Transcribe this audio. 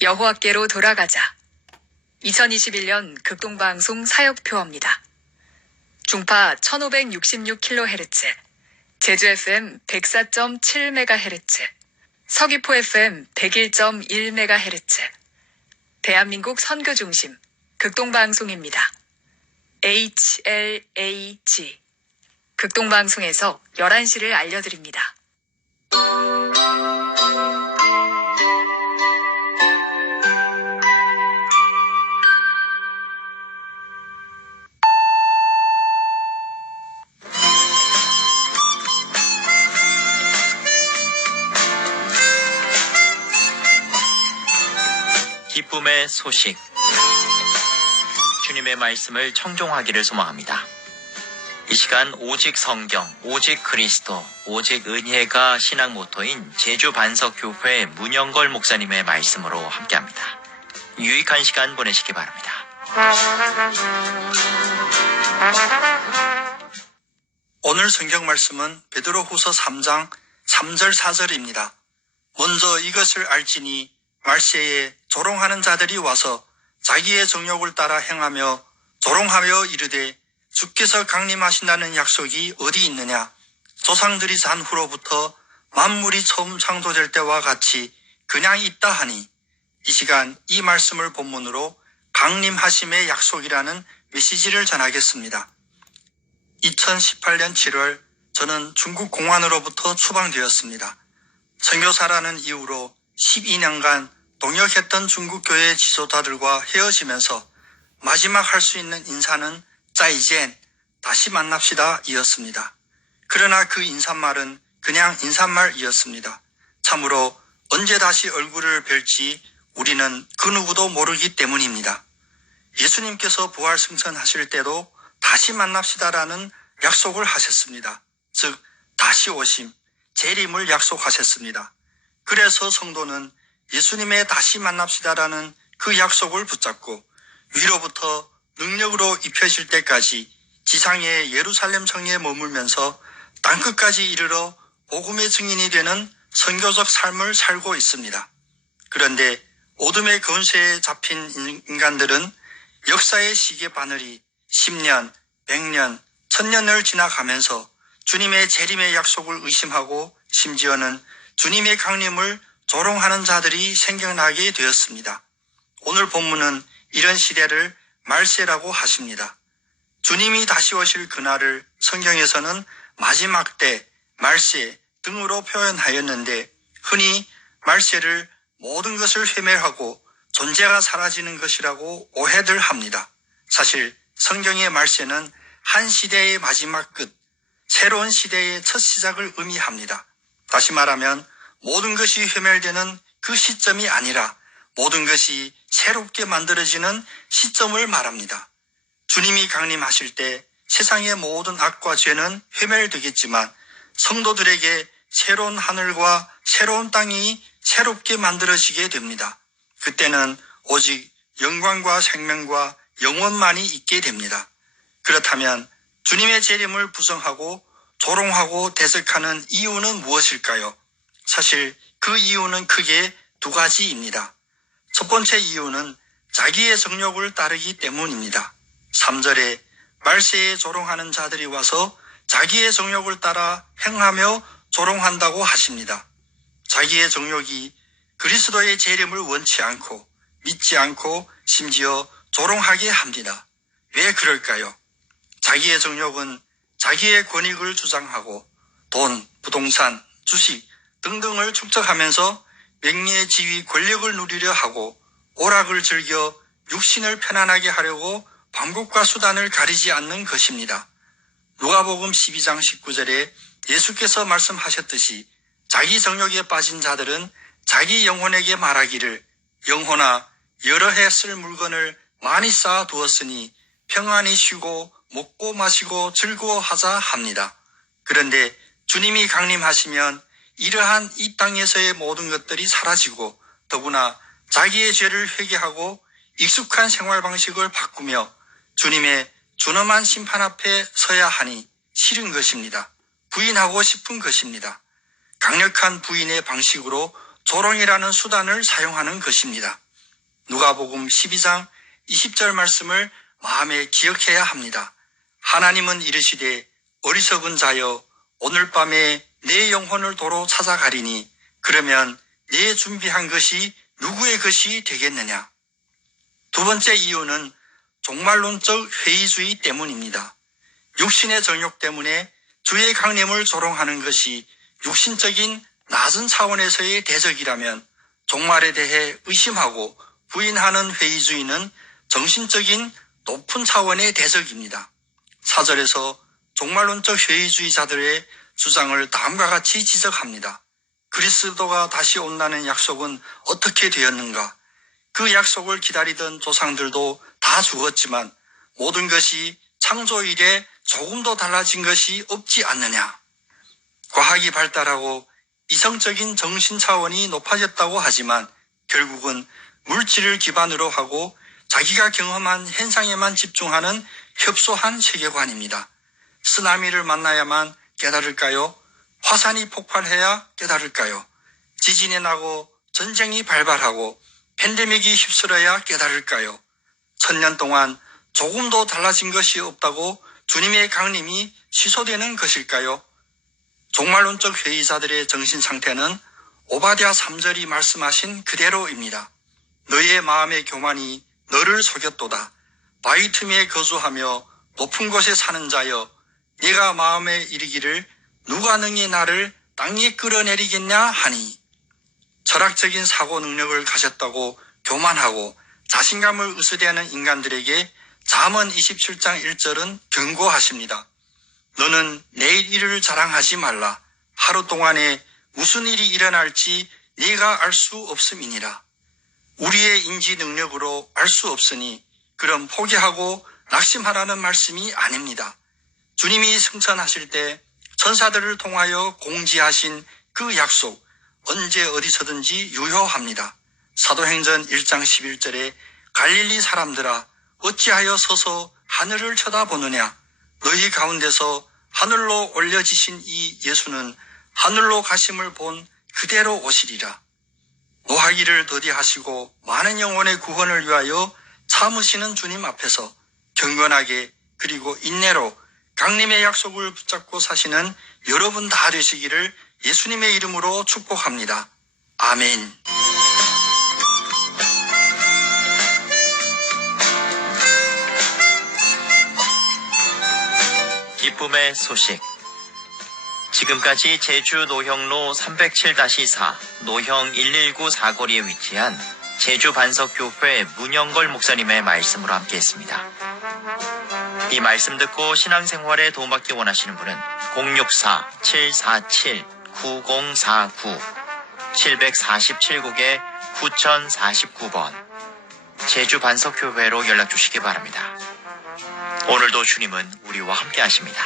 여호와께로 돌아가자. 2021년 극동방송 사역표어입니다. 중파 1566kHz, 제주 FM 104.7MHz, 서귀포 FM 101.1MHz, 대한민국 선교중심 극동방송입니다. HLAG 극동방송에서 11시를 알려드립니다. 기쁨의 소식. 주님의 말씀을 청종하기를 소망합니다. 이 시간 오직 성경, 오직 그리스도, 오직 은혜가 신앙 모토인 제주 반석교회 문영걸 목사님의 말씀으로 함께합니다. 유익한 시간 보내시기 바랍니다. 오늘 성경 말씀은 베드로후서 3장 3절 4절입니다. 먼저 이것을 알지니 말세에 조롱하는 자들이 와서 자기의 정욕을 따라 행하며 조롱하며 이르되 주께서 강림하신다는 약속이 어디 있느냐? 조상들이 산 후로부터 만물이 처음 창조될 때와 같이 그냥 있다 하니, 이 시간 이 말씀을 본문으로 강림하심의 약속이라는 메시지를 전하겠습니다. 2018년 7월 저는 중국 공안으로부터 추방되었습니다. 선교사라는 이유로 12년간 동역했던 중국 교회 지도자들과 헤어지면서 마지막 할 수 있는 인사는 짜이젠, 다시 만납시다 이었습니다. 그러나 그 인사말은 그냥 인사말이었습니다. 참으로 언제 다시 얼굴을 뵐지 우리는 그 누구도 모르기 때문입니다. 예수님께서 부활 승천하실 때도 다시 만납시다라는 약속을 하셨습니다. 즉 다시 오심, 재림을 약속하셨습니다. 그래서 성도는 예수님의 다시 만납시다라는 그 약속을 붙잡고 위로부터 능력으로 입혀질 때까지 지상의 예루살렘 성에 머물면서 땅끝까지 이르러 복음의 증인이 되는 선교적 삶을 살고 있습니다. 그런데 어둠의 권세에 잡힌 인간들은 역사의 시계 바늘이 10년, 100년, 1000년을 지나가면서 주님의 재림의 약속을 의심하고 심지어는 주님의 강림을 조롱하는 자들이 생겨나게 되었습니다. 오늘 본문은 이런 시대를 말세라고 하십니다. 주님이 다시 오실 그날을 성경에서는 마지막 때, 말세 등으로 표현하였는데, 흔히 말세를 모든 것을 회멸하고 존재가 사라지는 것이라고 오해들 합니다. 사실 성경의 말세는 한 시대의 마지막 끝, 새로운 시대의 첫 시작을 의미합니다. 다시 말하면 모든 것이 회멸되는 그 시점이 아니라 모든 것이 새롭게 만들어지는 시점을 말합니다. 주님이 강림하실 때 세상의 모든 악과 죄는 회멸되겠지만 성도들에게 새로운 하늘과 새로운 땅이 새롭게 만들어지게 됩니다. 그때는 오직 영광과 생명과 영원만이 있게 됩니다. 그렇다면 주님의 재림을 부정하고 조롱하고 대적하는 이유는 무엇일까요? 사실 그 이유는 크게 두 가지입니다. 첫 번째 이유는 자기의 정욕을 따르기 때문입니다. 3절에 말세에 조롱하는 자들이 와서 자기의 정욕을 따라 행하며 조롱한다고 하십니다. 자기의 정욕이 그리스도의 재림을 원치 않고 믿지 않고 심지어 조롱하게 합니다. 왜 그럴까요? 자기의 정욕은 자기의 권익을 주장하고 돈, 부동산, 주식 등등을 축적하면서 명예의 지위, 권력을 누리려 하고 오락을 즐겨 육신을 편안하게 하려고 방법과 수단을 가리지 않는 것입니다. 누가복음 12장 19절에 예수께서 말씀하셨듯이 자기 정욕에 빠진 자들은 자기 영혼에게 말하기를 영혼아 여러 해 쓸 물건을 많이 쌓아 두었으니 평안히 쉬고 먹고 마시고 즐거워하자 합니다. 그런데 주님이 강림하시면 이러한 이 땅에서의 모든 것들이 사라지고 더구나 자기의 죄를 회개하고 익숙한 생활 방식을 바꾸며 주님의 준엄한 심판 앞에 서야 하니 싫은 것입니다. 부인하고 싶은 것입니다. 강력한 부인의 방식으로 조롱이라는 수단을 사용하는 것입니다. 누가복음 12장 20절 말씀을 마음에 기억해야 합니다. 하나님은 이르시되 어리석은 자여 오늘 밤에 내 영혼을 도로 찾아가리니 그러면 내 준비한 것이 누구의 것이 되겠느냐. 두 번째 이유는 종말론적 회의주의 때문입니다. 육신의 정욕 때문에 주의 강림을 조롱하는 것이 육신적인 낮은 차원에서의 대적이라면 종말에 대해 의심하고 부인하는 회의주의는 정신적인 높은 차원의 대적입니다. 4절에서 종말론적 회의주의자들의 주장을 다음과 같이 지적합니다. 그리스도가 다시 온다는 약속은 어떻게 되었는가? 그 약속을 기다리던 조상들도 다 죽었지만 모든 것이 창조 이래 조금도 달라진 것이 없지 않느냐? 과학이 발달하고 이성적인 정신 차원이 높아졌다고 하지만 결국은 물질을 기반으로 하고 자기가 경험한 현상에만 집중하는 협소한 세계관입니다. 쓰나미를 만나야만 깨달을까요? 화산이 폭발해야 깨달을까요? 지진이 나고 전쟁이 발발하고 팬데믹이 휩쓸어야 깨달을까요? 1000년 동안 조금도 달라진 것이 없다고 주님의 강림이 취소되는 것일까요? 종말론적 회의자들의 정신 상태는 오바댜 3절이 말씀하신 그대로입니다. 너의 마음의 교만이 너를 속였도다. 바위 틈에 거주하며 높은 곳에 사는 자여 네가 마음에 이르기를 누가 능히 나를 땅에 끌어내리겠냐 하니. 철학적인 사고 능력을 가졌다고 교만하고 자신감을 으스대하는 인간들에게 잠언 27장 1절은 경고하십니다. 너는 내일 일을 자랑하지 말라. 하루 동안에 무슨 일이 일어날지 네가 알 수 없음이니라. 우리의 인지 능력으로 알 수 없으니 그럼 포기하고 낙심하라는 말씀이 아닙니다. 주님이 승천하실 때 천사들을 통하여 공지하신 그 약속 언제 어디서든지 유효합니다. 사도행전 1장 11절에 갈릴리 사람들아 어찌하여 서서 하늘을 쳐다보느냐. 너희 가운데서 하늘로 올려지신 이 예수는 하늘로 가심을 본 그대로 오시리라. 노하기를 더디하시고 많은 영혼의 구원을 위하여 참으시는 주님 앞에서 경건하게 그리고 인내로 강림의 약속을 붙잡고 사시는 여러분 다 되시기를 예수님의 이름으로 축복합니다. 아멘. 기쁨의 소식. 지금까지 제주 노형로 307-4 노형 119 사거리에 위치한 제주 반석교회 문영걸 목사님의 말씀으로 함께했습니다. 이 말씀 듣고 신앙생활에 도움받기 원하시는 분은 064-747-9049 747국에 9049번 제주 반석교회로 연락 주시기 바랍니다. 오늘도 주님은 우리와 함께 하십니다.